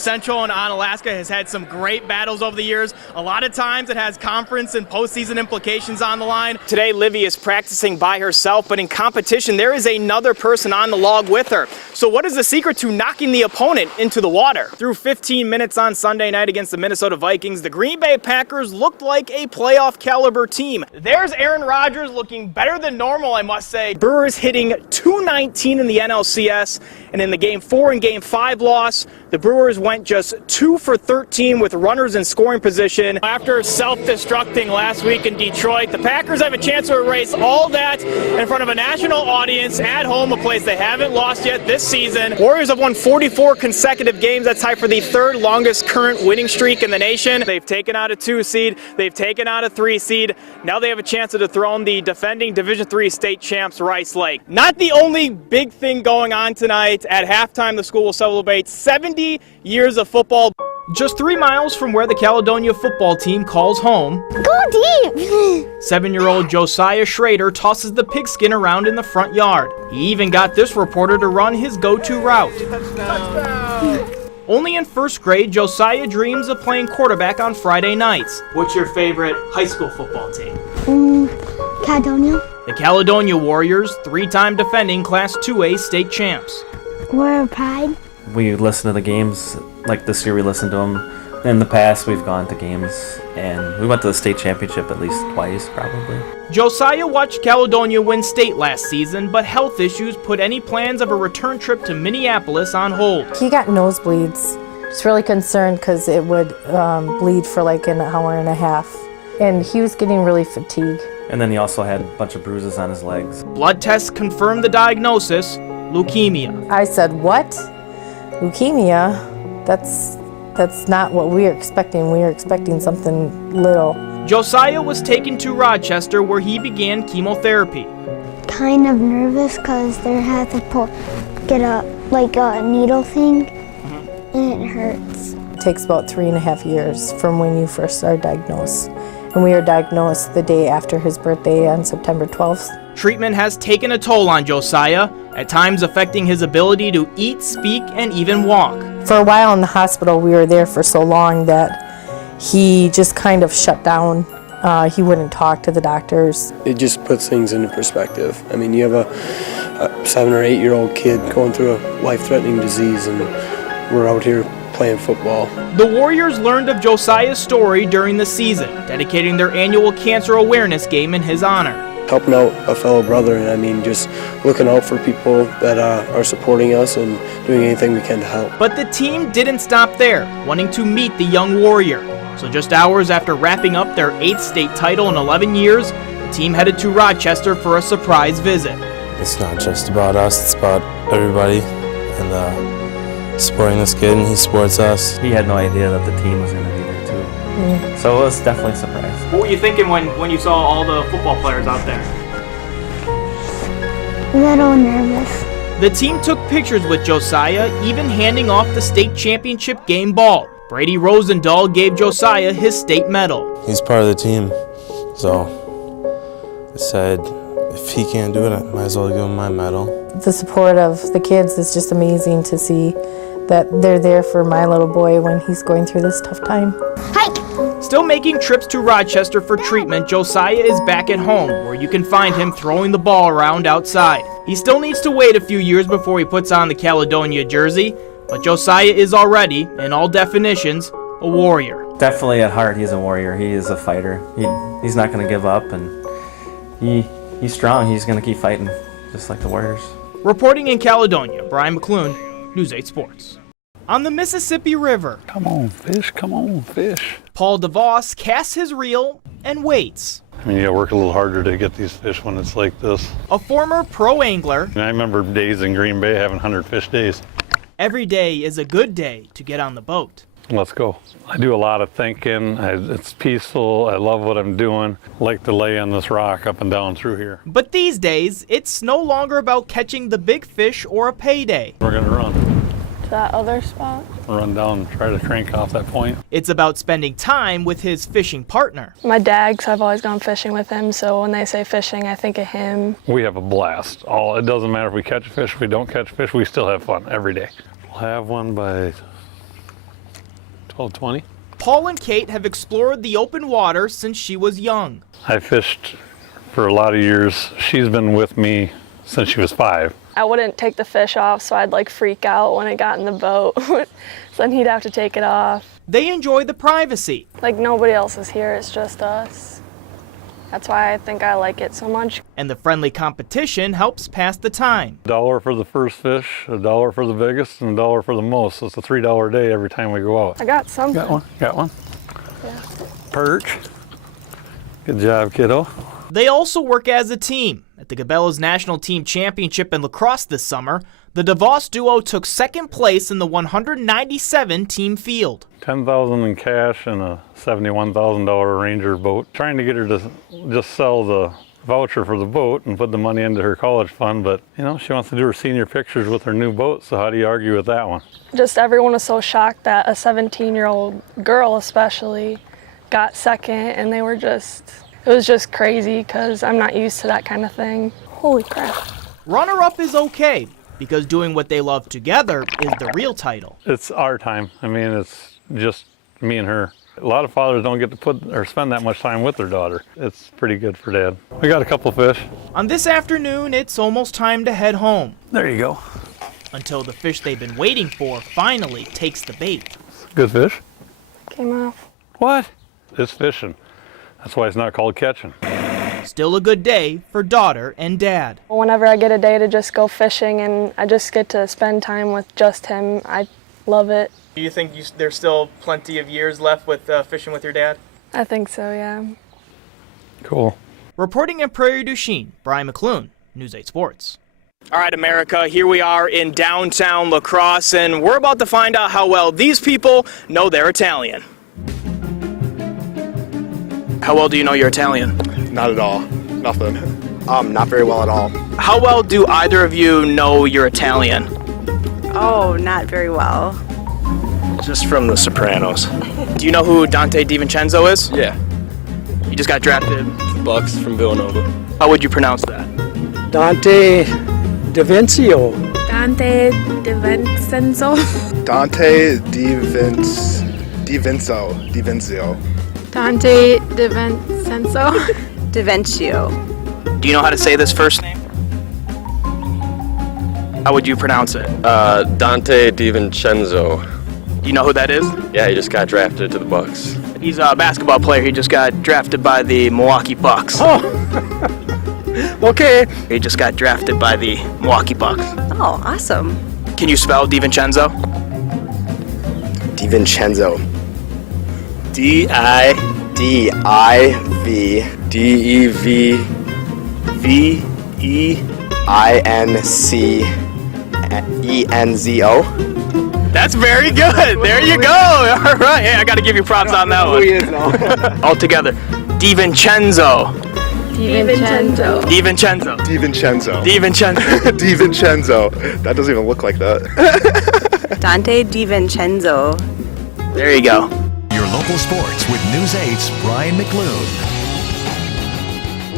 Central and Onalaska has had some great battles over the years. A lot of times it has conference and postseason implications on the line. Today, Livy is practicing by herself, but in competition, there is another person on the log with her. So what is the secret to knocking the opponent into the water? Through 15 minutes on Sunday night against the Minnesota Vikings, the Green Bay Packers looked like a playoff caliber team. There's Aaron Rodgers looking better than normal, I must say. Brewers hitting .219 in the NLCS, and in the Game 4 and Game 5 loss, the Brewers went just 2 for 13 with runners in scoring position. After self-destructing last week in Detroit, the Packers have a chance to erase all that in front of a national audience at home, a place they haven't lost yet this season. Warriors have won 44 consecutive games. That's tied for the third longest current winning streak in the nation. They've taken out a 2 seed. They've taken out a 3 seed. Now they have a chance to dethrone the defending Division III state champs Rice Lake. Not the only big thing going on tonight. At halftime, the school will celebrate 70 years of football. Just 3 miles from where the Caledonia football team calls home. Go deep! 7-year-old Josiah Schrader tosses the pigskin around in the front yard. He even got this reporter to run his go-to route. Touchdown. Only in first grade, Josiah dreams of playing quarterback on Friday nights. What's your favorite high school football team? Caledonia. The Caledonia Warriors, 3-time defending Class 2A state champs. We're Pride. We listen to the games, like this year we listened to them. In the past, we've gone to games, and we went to the state championship at least twice, probably. Josiah watched Caledonia win state last season, but health issues put any plans of a return trip to Minneapolis on hold. He got nosebleeds. Just really concerned because it would bleed for like an hour and a half. And he was getting really fatigued. And then he also had a bunch of bruises on his legs. Blood tests confirmed the diagnosis, leukemia. I said, what? Leukemia? That's not what we were expecting. We were expecting something little. Josiah was taken to Rochester where he began chemotherapy. Kind of nervous because they had to get a needle thing, and it hurts. It takes about 3.5 years from when you first are diagnosed. And we were diagnosed the day after his birthday on September 12th. Treatment has taken a toll on Josiah, at times affecting his ability to eat, speak, and even walk. For a while in the hospital, we were there for so long that he just kind of shut down. He wouldn't talk to the doctors. It just puts things into perspective. I mean, you have a 7 or 8-year-old kid going through a life-threatening disease, and we're out here playing football. The Warriors learned of Josiah's story during the season, dedicating their annual cancer awareness game in his honor. Helping out a fellow brother, and I mean just looking out for people that are supporting us and doing anything we can to help. But the team didn't stop there, wanting to meet the young warrior. So just hours after wrapping up their 8th state title in 11 years, the team headed to Rochester for a surprise visit. It's not just about us, it's about everybody and supporting this kid, and he supports us. He had no idea that the team was going to be there too. So it was definitely a surprise. What were you thinking when you saw all the football players out there? A little nervous. The team took pictures with Josiah, even handing off the state championship game ball. Brady Rosendahl gave Josiah his state medal. He's part of the team, so I said, if he can't do it, I might as well give him my medal. The support of the kids is just amazing to see that they're there for my little boy when he's going through this tough time. Hike! Still making trips to Rochester for treatment, Josiah is back at home, where you can find him throwing the ball around outside. He still needs to wait a few years before he puts on the Caledonia jersey, but Josiah is already, in all definitions, a warrior. Definitely at heart, he's a warrior. He is a fighter. He's not going to give up, and he's strong. He's going to keep fighting, just like the Warriors. Reporting in Caledonia, Bryan McLoone, News 8 Sports. On the Mississippi River, Come on, fish, come on, fish. Paul DeVos casts his reel and waits. I mean, you gotta work a little harder to get these fish when it's like this. A former pro angler, And I remember days in Green Bay having 100 fish days. every day is a good day to get on the boat. Let's go. I do a lot of thinking. It's peaceful. I love what I'm doing. I like to lay on this rock up and down through here. But these days, it's no longer about catching the big fish or a payday. We're gonna run. That other spot? Run down and try to crank off that point. It's about spending time with his fishing partner. My dad, 'cause I've always gone fishing with him, so when they say fishing, I think of him. We have a blast. It doesn't matter if we catch a fish, if we don't catch a fish, we still have fun every day. We'll have one by About 20. Paul and Kate have explored the open water since she was young. I fished for a lot of years. She's been with me since she was 5. I wouldn't take the fish off, so I'd like freak out when it got in the boat. So then he'd have to take it off. They enjoy the privacy. Like nobody else is here, it's just us. That's why I think I like it so much. And the friendly competition helps pass the time. $1 for the first fish, $1 for the biggest, and $1 for the most. So it's a $3 day every time we go out. I got something. Got one? Got one? Yeah. Perch. Good job, kiddo. They also work as a team. At the Cabela's National Team Championship in lacrosse this summer, the DeVos duo took second place in the 197 team field. $10,000 in cash and a $71,000 Ranger boat. Trying to get her to just sell the voucher for the boat and put the money into her college fund, but you know, she wants to do her senior pictures with her new boat, so how do you argue with that one? Just everyone was so shocked that a 17-year-old girl especially got second, and they were just, it was just crazy because I'm not used to that kind of thing. Holy crap. Runner-up is okay, because doing what they love together is the real title. It's our time. I mean, it's just me and her. A lot of fathers don't get to put or spend that much time with their daughter. It's pretty good for Dad. We got a couple fish. On this afternoon, it's almost time to head home. There you go. Until the fish they've been waiting for finally takes the bait. Good fish. Came off. What? It's fishing. That's why it's not called catching. Still a good day for daughter and dad. Whenever I get a day to just go fishing and I just get to spend time with just him, I love it. Do you think there's still plenty of years left with fishing with your dad? I think so, yeah. Cool. Reporting in Prairie du Chien, Bryan McLoone, News 8 Sports. All right, America, here we are in downtown La Crosse, and we're about to find out how well these people know their Italian. How well do you know your Italian? Not at all. Nothing. Not very well at all. How well do either of you know your Italian? Oh, not very well. Just from The Sopranos. Do you know who Dante DiVincenzo is? Yeah. He just got drafted. Bucks from Villanova. How would you pronounce that? Dante DiVincenzo. Dante DiVincenzo. Dante DiVincenzo. Dante DiVincenzo. DiVincio. Do you know how to say this first name? How would you pronounce it? Dante DiVincenzo. Do you know who that is? Yeah, he just got drafted to the Bucks. He's a basketball player. He just got drafted by the Milwaukee Bucks. Oh. Okay. He just got drafted by the Milwaukee Bucks. Oh, awesome. Can you spell DiVincenzo? DiVincenzo. DiVincenzo. That's very good. There you go. All right. Hey, I got to give you props on that one. Who he is now. All together. DiVincenzo. DiVincenzo. DiVincenzo. DiVincenzo. DiVincenzo. DiVincenzo. That doesn't even look like that. Dante DiVincenzo. There you go. Your local sports with News 8's Bryan McLoone.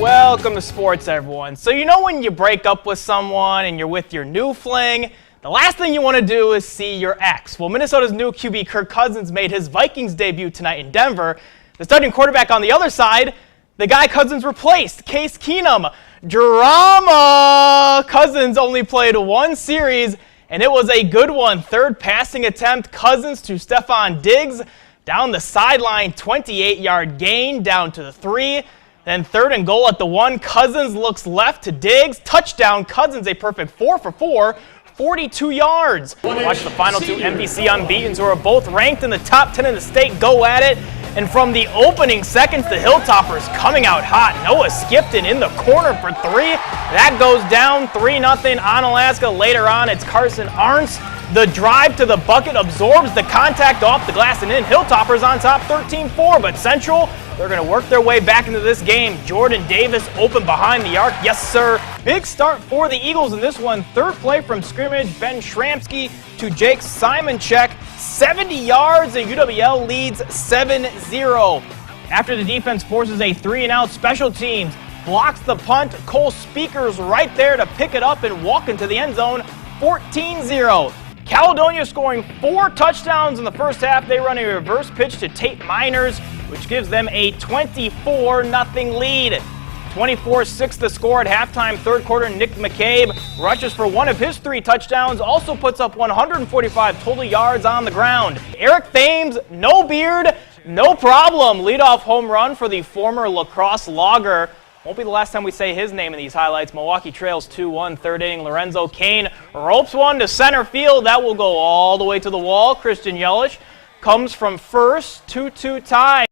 Welcome to sports, everyone. So you know when you break up with someone and you're with your new fling, the last thing you want to do is see your ex. Well, Minnesota's new QB Kirk Cousins made his Vikings debut tonight in Denver. The starting quarterback on the other side, the guy Cousins replaced, Case Keenum. Drama! Cousins only played one series, and it was a good one. Third passing attempt, Cousins to Stephon Diggs. Down the sideline, 28-yard gain down to the 3. Then third and goal at the 1. Cousins looks left to Diggs. Touchdown, Cousins, a perfect 4 for 4. 42 yards. Watch the final two MVC unbeatens who are both ranked in the top 10 in the state go at it. And from the opening seconds, the Hilltoppers coming out hot. Noah Skipton in the corner for 3. That goes down 3-0 on Alaska. Later on, it's Carson Arntz. The drive to the bucket absorbs the contact off the glass and in. Hilltoppers on top 13-4, but Central, they're going to work their way back into this game. Jordan Davis open behind the arc. Yes, sir. Big start for the Eagles in this one. Third play from scrimmage. Ben Shramsky to Jake Simonchek. 70 yards, and UWL leads 7-0. After the defense forces a 3-and-out, special teams blocks the punt. Cole Speakers right there to pick it up and walk into the end zone. 14-0. Caledonia scoring 4 touchdowns in the first half. They run a reverse pitch to Tate Miners, which gives them a 24-0 lead. 24-6 the score at halftime. Third quarter, Nick McCabe rushes for one of his 3 touchdowns, also puts up 145 total yards on the ground. Eric Thames, no beard, no problem. Leadoff home run for the former lacrosse logger. Won't be the last time we say his name in these highlights. Milwaukee trails 2-1, third inning. Lorenzo Kane ropes one to center field. That will go all the way to the wall. Christian Yelich comes from first, 2-2 tie.